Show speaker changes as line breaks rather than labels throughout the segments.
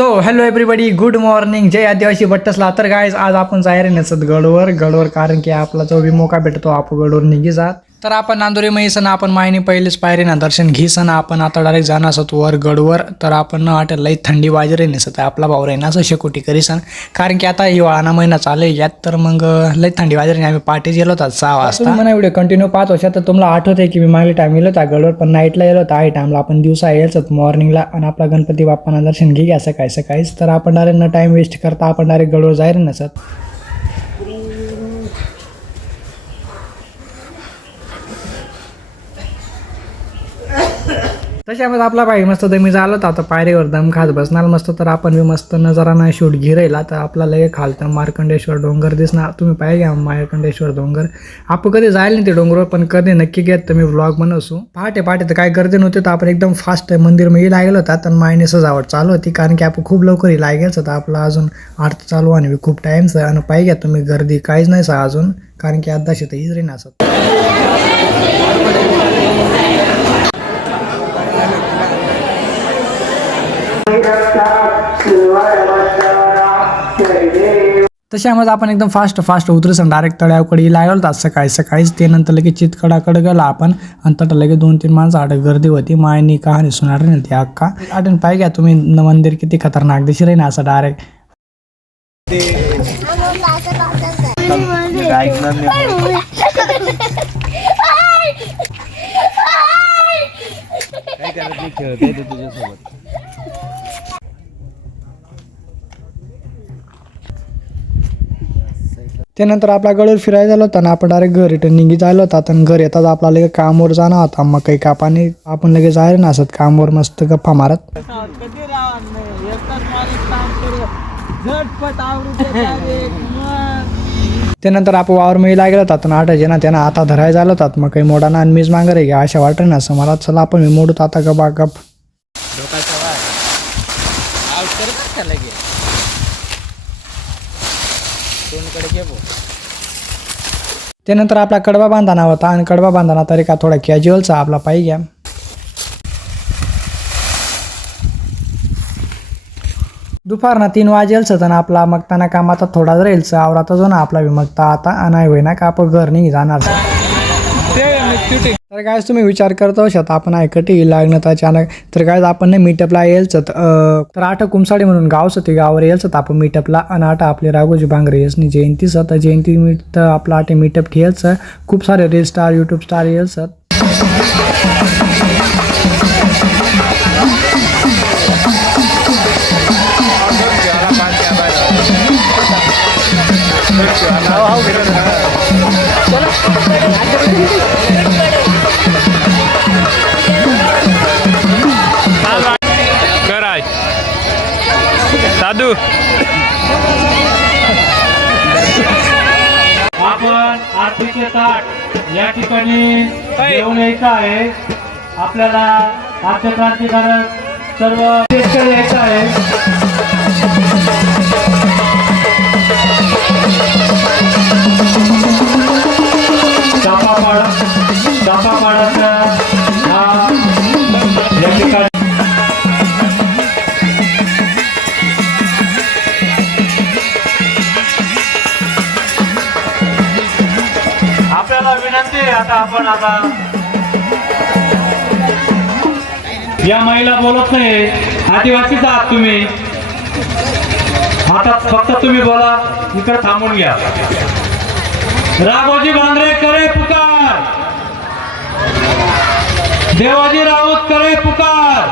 So hello everybody good morning जय आदिवासी भट्टसला. तर गायज आज आपण जाहीर नसत गडवर. गडवर कारण की आपला जो विमोका मोका भेटतो आपण गडवर निघी जात. तर आपण नांदुरी मैसन आपण मायने पहिलेच पायरी ना दर्शन घेसन आपण आता डायरेक्ट जाणार असत वर गडवर. तर आपण न वाटेल लई थंडी वाजरे नसत आपला भाऊ राही असं शेकोटी करीसन कारण की आता हिवाळाना महिना चालू आहे यात तर मग लई थंडी वाजरे आम्ही पाठी गेलो होता सहा वाजता. मला व्हिडिओ कंटिन्यू पाच वर्षात तर तुम्हाला आठवत की मी मागले टाइम गेलो होता गडवर पण नाईटला गेलो होता. आहे टाइमला आपण दिवसा यायचं मॉर्निंगला आणि आपला गणपती बाप्पांना दर्शन घे सकाळी सकाळीच. तर आपण डायरेक्ट न टाइम वेस्ट करता आपण डायरेक्ट गडवर जायर नसत. तशामध्ये आपला पाय मस्त दमी झालं तर आता पायरीवर दम खात बसणार. मस्त तर आपण बी मस्त नजराना शूट घिरायला तर आपला लय खालतं मार्कंडेश्वर डोंगर दिसणार. तुम्ही पाय घ्या मार्कंडेश्वर डोंगर. आपण कधी जायला नाही ते डोंगरवर पण कधी नक्की घेत तर मी ब्लॉग बनवसू पहाटे पहाटे तर काय गर्दी नव्हती तर आपण एकदम फास्ट मंदिर मी लागलो होता. तर मायने सजावट चालू होती कारण की आपण खूप लवकर लागेल तर आपला अजून आरती चालू आणि खूप टाईमचं आणि पाय घ्या तुम्ही गर्दी काहीच नाही सा अजून कारण की आताशी तर इजरी नसत तशामध्ये आपण एकदम फास्ट फास्ट उतरस डायरेक्ट तळ्याकडे लागलो होता सकाळी सकाळीच ते नंतर लगेच चितकडाकडे गेला आपण. आणि तटा लगेच दोन तीन माणसं आठ गर्दी होती. मायनी कहाणी सुनार नाही ती अक्का. आठवण पाय घ्या तुम्ही मंदिर किती खतरनाक दिशी राही ना असं डायरेक्ट त्यानंतर आपला गडवर फिरायला झालं होतं ना आपण डायरेक्ट घर रिटर्न निघी झालं होता. आणि घर येतात आपला लगेच कामवर जाणं होता. मग काही कापाने आपण लगेच जायला ना असत कामवर मस्त गप्पा मारत. त्यानंतर आपण वावर मी लागला होता. ना आठाचे ना त्यांना आता धरायला झालं होतात मग काही मोडाना आणि मीच मागं रे अशा वाटत ना असं मला चला आपण मी मोडत आता गपा गप त्यानंतर आपला कडबा बांधणा होता आणि कडबा बांधणा तरी का थोडा कॅज्युअलचा आपला पाहिजे. घ्या दुपारना तीन वाजेलच तर आपला मग त्यांना कामाचा थोडा राहील आवराचा जो ना आपला विमगता आता नाही होई ना का आपण घर नाही जाणार तर काय तुम्ही विचार करतो आहोत आपण ऐकटी लागणं अचानक. तर काय आपण नाही मीटअपला यायचं तर आठ कुमसाडी म्हणून गावचं ते गावावर यायचं तर आपण मीटअपला आणि आठ आपले राघोजी बांगरे यासनी जयंती तर जयंती मीट तर आपलं आठ मीटअप ठेवायचं खूप सारे रील स्टार यूट्यूब स्टार यायचं
साधू
आपण आरतीचे ताट या ठिकाणी घेऊन यायचं आहे. आपल्याला आद्य क्रांतिकारक सर्व यायचं आहे. आता या महिला बोलत नाही. आदिवासीच आहात तुम्ही. आता फक्त तुम्ही बोला इकडे थांबून घ्या. राघोजी बांद्रे करे पुकार. देवाजी राऊत करे पुकार.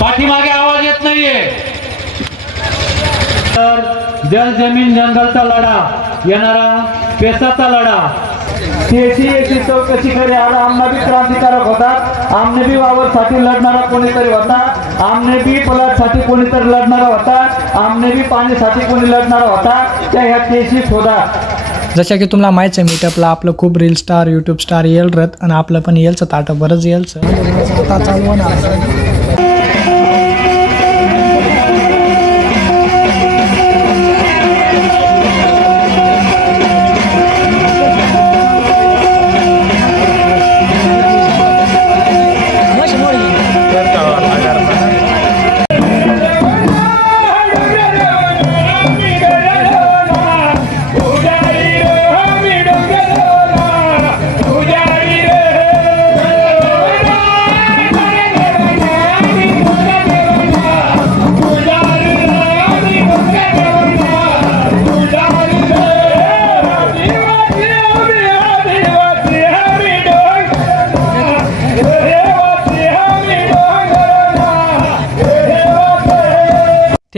पाठीमागे आवाज येत नाहीये. तर जल जमीन जंगलचा लढा येणारा पेसाचा लढा. त्याची याची चौकशी करे. आला आम्हा बी क्रांतिकारक होता. आमने बी वावरसाठी लढणारा कोणीतरी होता. आमने बी पलाटसाठी कोणीतरी लढणारा होता. आमने बी पाणीसाठी कोणी लढणारा होता. त्या ह्या केशी शोधा.
जशा की तुम्हाला माहिती आहे मीटअपला आपलं खूप रील स्टार यूट्यूब स्टार येईल रत आणि आपलं पण येलचं ताटं बरंच येलचं.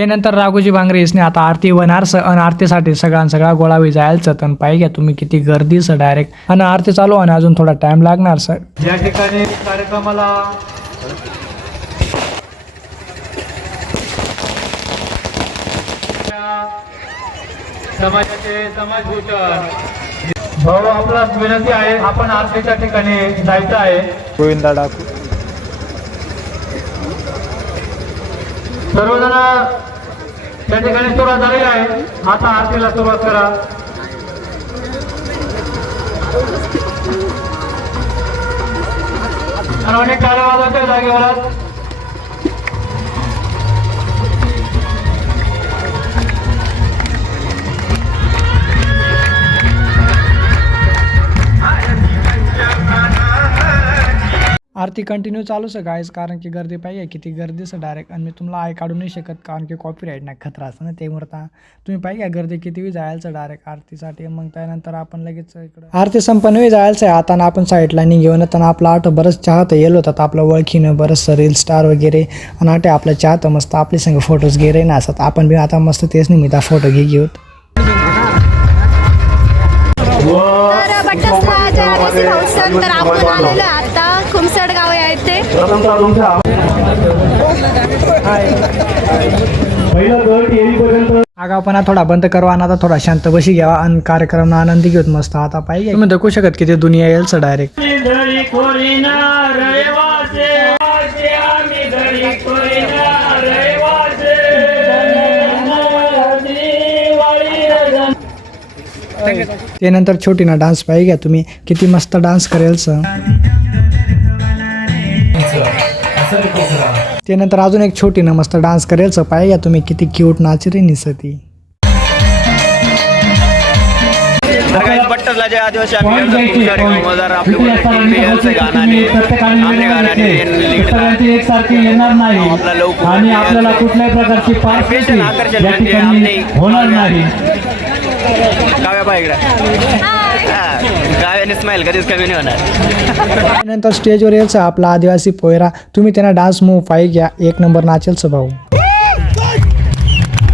त्यानंतर राघोजी भांगरे इसने आता आरती होणार स आणि आरतीसाठी सगळ्यां सगळा गोळावी जायचं तर पाहिजे. तुम्ही किती गर्दी सर डायरेक्ट आणि आरती चालू आणि अजून थोडा टाइम लागणार सर
या ठिकाणी कार्यक्रमाला समाजाचे समाजभूषण भाऊ आपला विनंती आहे आपण आरतीच्या ठिकाणी जायचं आहे.
गोविंदा डाकू.
सर्वजण त्या ठिकाणी सुरुवात झालेली आहे. आता आरतीला सुरुवात करा. सर्वांनी टाळ्या वाजवायच्या जागेवर
आरती कंटिन्यू चालूच आहे गायस कारण की गर्दी पाहिजे किती गर्दीच डायरेक्ट आणि मी तुम्हाला आय काढू नाही शकत कारण की कॉपी राईट नाही खतरा असतं ना ते मरता. तुम्ही पाहिजे गर्दी किती वेळ जायचं डायरेक्ट आरतीसाठी? मग त्यानंतर आपण लगेच इकडं. आरती संपन्न जायचं आहे. आता आपण साईडला घेऊन येताना आपला आठ बरंच चाहत येलो होतात आपलं ओळखीनं बरंच रील स्टार वगैरे. आणि आटे आपलं चाहतं मस्त आपले संग फोटोज गेले ना असतात आपण बी आता मस्त तेच नाही मी त्या फोटो घे घेऊत
खुमसड गाव आहे ते.
पहिलं गट येईपर्यंत
आगावपणा थोडा बंद करवा आणि आता थोडा शांत बशी घ्यावा आणि कार्यक्रम आनंदी घेऊत मस्त. आता पाहिजे. तुम्ही दाखवू शकत किती दुनिया येईल सर डायरेक्ट त्यानंतर छोटी ना डान्स पाहिजे घ्या तुम्ही? किती मस्त डान्स करेल सर त्यानंतर अजून एक छोटी ना मस्त डान्स करेल. पाहिजे घ्या तुम्ही किती क्यूट निसती.
जे आदिवासी
नाही.
आपला लवकर
आणि आपल्याला कुठल्याही प्रकारची या होणार नाही.
काव्या पाय इकडे. काव्याने स्माईल कधीच कमी नाही होणार.
त्यानंतर स्टेजवर यायचं आपला आदिवासी पोयरा. तुम्ही त्यांना डान्स मूव पाहिजे घ्या. एक नंबर नाचेल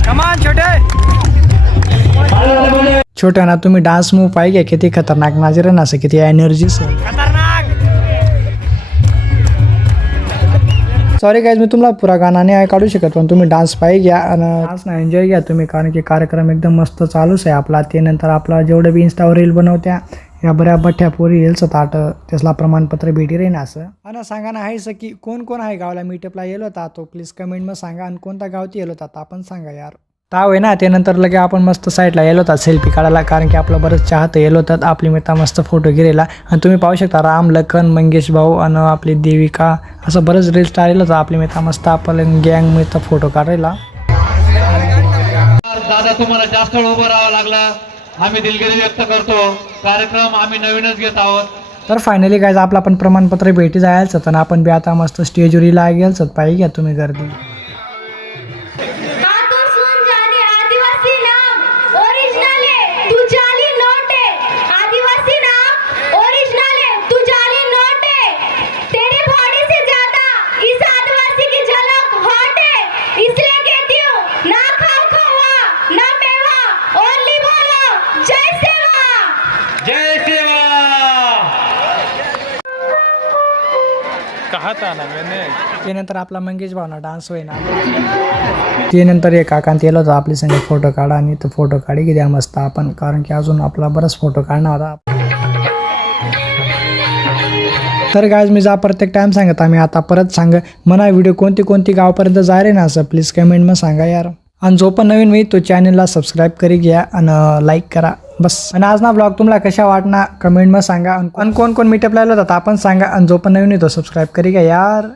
कमान छोटे.
छोट्या ना तुम्ही डान्स मूव पाहिजे किती खतरनाक नाचरे ना असं किती एनर्जी सर सॉरी गाईज मी तुम्हाला पुरा गाणं नाही काढू शकत पण तुम्ही डान्स पाहिजे घ्या आणि डान्स ना एन्जॉय घ्या तुम्ही कारण की कार्यक्रम एकदम मस्त चालूच आहे. आपला त्यानंतर आपला जेवढं बी इंस्टावर रील बनवत्या या बऱ्या बठ्ठ्या पोरी येईल ताट त्याला प्रमाणपत्र भेटी राहील असं. आणि सांगा ना आहे सर की कोण कोण आहे गावाला? मीटअपला येलो होता तो. प्लीज कमेंट मग सांगा. आणि कोणता गावती येलो होता? आपण सांगा यार. ताव आहे ना त्यानंतर लगे आपण मस्त साईडला येलो होता सेल्फी काढायला कारण की आपलं बरंच चाहत येलो होतात आपली मित्र मस्त फोटो गिरेला. आणि तुम्ही पाहू शकता राम लखन मंगेश भाऊ आणि आपली देविका. असं बरंच रील स्टार येलं होतं आपली मित्र मस्त आपलं गँग मित्र फोटो काढायला.
दादा तुम्हाला जास्त वेळ उभं राहावं लागलं. आम्ही दिलगिरी व्यक्त करतो. कार्यक्रम आम्ही नवीनच घेत आहोत.
तर फायनली काय आपलं आपण प्रमाणपत्र भेटी जायचं तर आपण बी आता मस्त स्टेजवरी लागेल पाहिजे घ्या तुम्ही गर्दी.
कहा था ना मैंने।
त्यानंतर आपला मंगेश भावना डान्स होईना. त्यानंतर एक काकांत येलो होता आपली संग फोटो काढा आणि तो फोटो काढी की द्या मस्त आपण. कारण की अजून आपला बराच फोटो काढणार होता. तर गायज मी जा प्रत्येक टाइम सांगत आम्ही आता परत सांग. म्हणा व्हिडिओ कोणती कोणती गावापर्यंत जा रे ना असं प्लीज कमेंट मग सांगा यार. आणि जो पण नवीन मी तो चॅनलला सबस्क्राईब करी घ्या आणि लाईक करा. बस. आणि आज ना ब्लॉग तुम्हाला कशा वाटणार? कमेंटमध्ये सांगा. आणि कोण कोण मीटअप लावलं होतं आपण सांगा. आणि जो पण नवीन येतो सबस्क्राईब करी का यार.